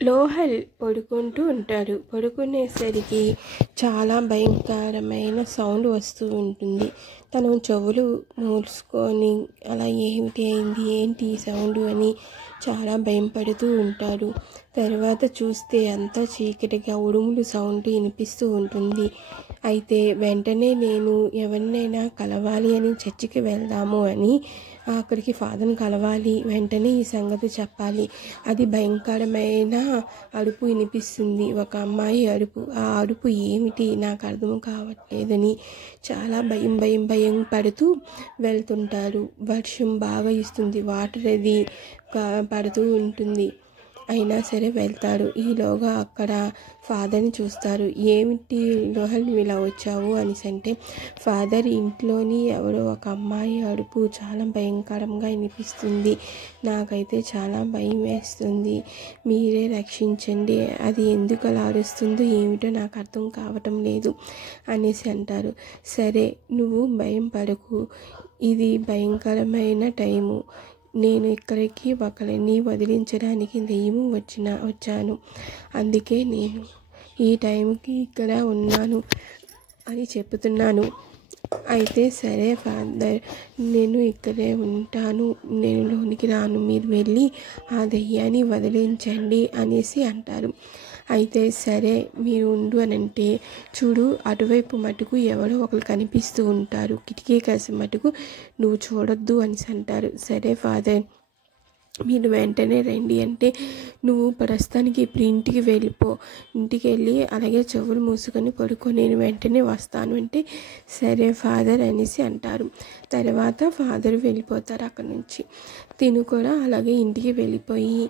లోహల్ పడుకుంటూ ఉంటాడు. పడుకునేసరికి చాలా భయంకరమైన సౌండ్ వస్తూ ఉంటుంది. తను చెవులు మూసుకొని అలా ఏమిటి అయింది, ఏంటి ఈ సౌండ్ అని చాలా భయపడుతూ ఉంటాడు. తర్వాత చూస్తే అంతా చీకటిగా ఉరుములు సౌండ్ వినిపిస్తూ ఉంటుంది. అయితే వెంటనే నేను ఎవరినైనా కలవాలి అని చర్చికి వెళ్దాము అని అక్కడికి ఫాదర్ని కలవాలి, వెంటనే ఈ సంగతి చెప్పాలి. అది భయంకరమైన అరుపు వినిపిస్తుంది, ఒక అమ్మాయి అరుపు. ఆ అరుపు ఏమిటి నాకు అర్థం కావట్లేదని చాలా భయం పడుతూ వెళ్తుంటారు. వర్షం బాగా ఇస్తుంది, వాటర్ అది పడుతూ ఉంటుంది. అయినా సరే వెళ్తారు. ఈలోగా అక్కడ ఫాదర్ని చూస్తారు. ఏమిటి లోహల్ నువ్వు ఇలా వచ్చావు అనేసి అంటే, ఫాదర్ ఇంట్లోని ఎవరో ఒక అమ్మాయి అరుపు చాలా భయంకరంగా వినిపిస్తుంది, నాకైతే చాలా భయం వేస్తుంది, మీరే రక్షించండి, అది ఎందుకు అలా అరుస్తుందో ఏమిటో నాకు అర్థం కావటం లేదు అనేసి అంటారు. సరే నువ్వు భయం పడకు, ఇది భయంకరమైన టైము, నేను ఇక్కడికి ఒకరిని వదిలించడానికి దెయ్యము వచ్చాను, అందుకే నేను ఈ టైంకి ఇక్కడ ఉన్నాను అని చెప్తున్నాను. అయితే సరే ఫాదర్, నేను ఇక్కడే ఉంటాను, నేను లోనికి రాను, మీరు వెళ్ళి ఆ దెయ్యాన్ని వదిలించండి అనేసి అంటారు. అయితే సరే మీరు ఉండు అని అంటే, చూడు అటువైపు మటుకు ఎవరో ఒకరు కనిపిస్తూ ఉంటారు, కిటికీ కాసి మటుకు నువ్వు చూడొద్దు అనేసి అంటారు. సరే ఫాదర్ మీరు వెంటనే రండి అంటే, నువ్వు ప్రస్తుతానికి ఇప్పుడు ఇంటికి వెళ్ళిపో, ఇంటికి వెళ్ళి అలాగే చెవులు మూసుకొని పడుకో, నేను వెంటనే వస్తాను అంటే సరే ఫాదర్ అనేసి అంటారు. తర్వాత ఫాదర్ వెళ్ళిపోతారు అక్కడి నుంచి. తిను కూడా అలాగే ఇంటికి వెళ్ళిపోయి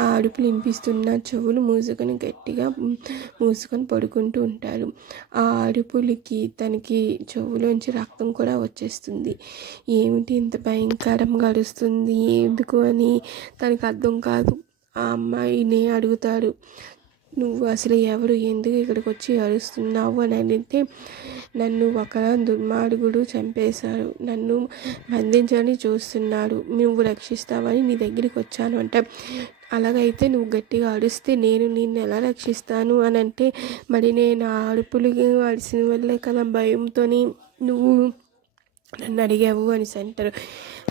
ఆ అరుపులు వినిపిస్తున్న చెవులు మూసుకొని గట్టిగా మూసుకొని పడుకుంటూ ఉంటారు. ఆ అరుపులకి తనకి చెవులోంచి రక్తం కూడా వచ్చేస్తుంది. ఏమిటి ఇంత భయంకరంగా అరుస్తుంది ఎందుకు అని తనకు అర్థం కాదు. ఆ అమ్మాయిని అడుగుతారు, నువ్వు అసలు ఎవరు, ఎందుకు ఇక్కడికి వచ్చి అరుస్తున్నావు అని అడిగితే, నన్ను ఒక దుర్మార్గుడు చంపేశాడు, నన్ను బంధించని చూస్తున్నాడు, నువ్వు రక్షిస్తావని నీ దగ్గరికి వచ్చాను అంట. అలాగైతే నువ్వు గట్టిగా అరిస్తే నేను నిన్ను ఎలా రక్షిస్తాను అని అంటే, మరి నేను ఆ అరుపులకి అరిసిన వల్లే కదా భయంతో నువ్వు నన్ను అడిగావు అని అంటారు.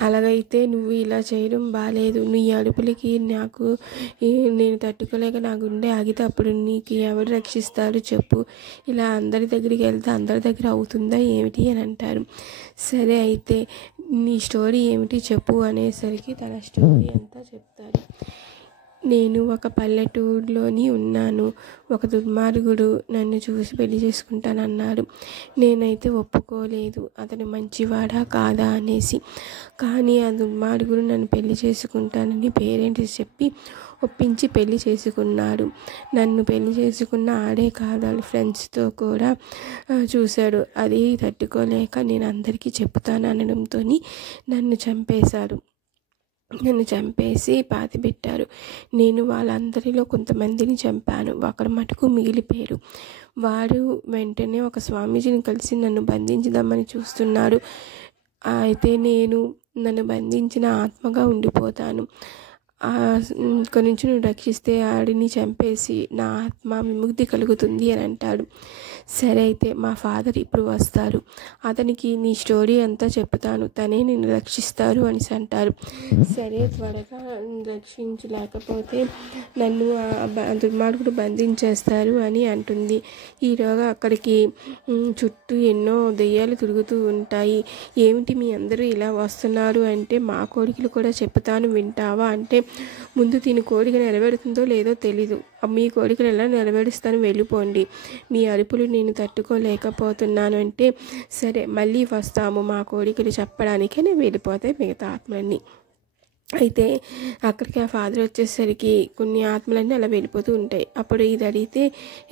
అలాగైతే నువ్వు ఇలా చేయడం బాగాలేదు, నీ అరుపులకి నేను తట్టుకోలేక నా గుండె ఆగితే అప్పుడు నీకు ఎవరు రక్షిస్తారు చెప్పు, ఇలా అందరి దగ్గరికి వెళ్తే అందరి దగ్గర అవుతుందా ఏమిటి అని అంటారు. సరే అయితే నీ స్టోరీ ఏమిటి చెప్పు అనేసరికి తన స్టోరీ అంతా చెప్తారు. నేను ఒక పల్లెటూరులోని ఉన్నాను, ఒక దుర్మార్గుడు నన్ను చూసి పెళ్లి చేసుకుంటానన్నాడు, నేనైతే ఒప్పుకోలేదు అతను మంచివాడా కాదా అనేసి. కానీ ఆ దుర్మార్గుడు నన్ను పెళ్లి చేసుకుంటానని పేరెంట్స్ చెప్పి ఒప్పించి పెళ్లి చేసుకున్నాడు. నన్ను పెళ్లి చేసుకున్న ఆడే కాదు, ఫ్రెండ్స్తో కూడా చూశాడు. అది తట్టుకోలేక నేను అందరికీ చెప్తాను అనడంతో నన్ను చంపేశాడు. నన్ను చంపేసి పాతిపెట్టారు. నేను వాళ్ళందరిలో కొంతమందిని చంపాను, ఒకరు మటుకు మిగిలిపోయారు. వారు వెంటనే ఒక స్వామీజీని కలిసి నన్ను బంధించుదామని చూస్తున్నాడు. అయితే నేను నన్ను బంధించిన ఆత్మగా ఉండిపోతాను, ఇక్కడి నుంచి నువ్వు రక్షిస్తే ఆడిని చంపేసి నా ఆత్మ విముక్తి కలుగుతుంది అని అంటాడు. సరే అయితే మా ఫాదర్ ఇప్పుడు వస్తారు, అతనికి నీ స్టోరీ అంతా చెప్తాను, తనే నిన్ను రక్షిస్తారు అనేసి అంటారు. సరే త్వరగా రక్షించలేకపోతే నన్ను దుర్మార్గుడు బంధించేస్తారు అని అంటుంది. ఈలోగా అక్కడికి చుట్టూ ఎన్నో దెయ్యాలు తిరుగుతూ ఉంటాయి. ఏమిటి మీ అందరూ ఇలా వస్తున్నారు అంటే, మా కోరికలు కూడా చెప్తాను వింటావా అంటే, ముందు దీని కోరిక నెరవేరుతుందో లేదో తెలీదు, మీ కోరికలు ఎలా నెరవేరుస్తాను వెళ్ళిపోండి, మీ అరుపులు నేను తట్టుకోలేకపోతున్నాను అంటే, సరే మళ్ళీ వస్తాము మా కోరికలు చెప్పడానికే నేను వెళ్ళిపోతాయి మిగతా ఆత్మలన్నీ. అయితే అక్కడికి ఆ ఫాదర్ వచ్చేసరికి కొన్ని ఆత్మలన్నీ అలా వెళ్ళిపోతూ ఉంటాయి. అప్పుడు ఇది అడిగితే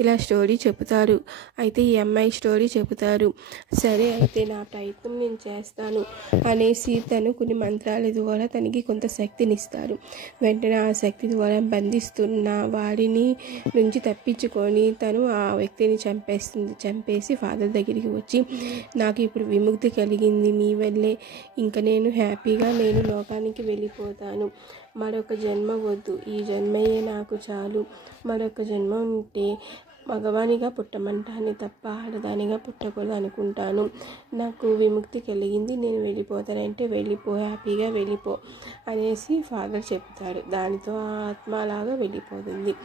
ఇలా స్టోరీ చెబుతారు. అయితే ఈ అమ్మాయి స్టోరీ చెబుతారు. సరే అయితే నా ప్రయత్నం నేను చేస్తాను అనేసి తను కొన్ని మంత్రాల ద్వారా తనకి కొంత శక్తినిస్తారు. వెంటనే ఆ శక్తి ద్వారా బంధిస్తున్న వాడిని నుంచి తప్పించుకొని తను ఆ వ్యక్తిని చంపేసి ఫాదర్ దగ్గరికి వచ్చి, నాకు ఇప్పుడు విముక్తి కలిగింది మీ వల్లే, ఇంకా నేను హ్యాపీగా నేను లోకానికి వెళ్ళిపోతాను, మరొక జన్మ వద్దు, ఈ జన్మయే నాకు చాలు. మరొక జన్మ ఉంటే మగవానిగా పుట్టమంటాను తప్ప ఆడదానిగా పుట్టకూడదు అనుకుంటాను. నాకు విముక్తి కలిగింది, నేను వెళ్ళిపోతానంటే వెళ్ళిపో, హ్యాపీగా వెళ్ళిపో అనేసి ఫాదర్ చెప్తాడు. దానితో ఆ ఆత్మ అలాగా వెళ్ళిపోతుంది.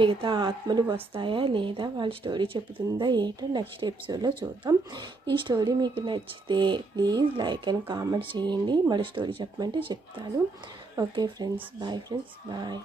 మిగతా ఆత్మలు వస్తాయా లేదా, వాళ్ళ స్టోరీ చెప్తుందా ఏంటో నెక్స్ట్ ఎపిసోడ్లో చూద్దాం. ఈ స్టోరీ మీకు నచ్చితే ప్లీజ్ లైక్ అండ్ కామెంట్ చేయండి. మళ్ళీ స్టోరీ చెప్పమంటే చెప్తాను. Okay friends, bye friends, bye.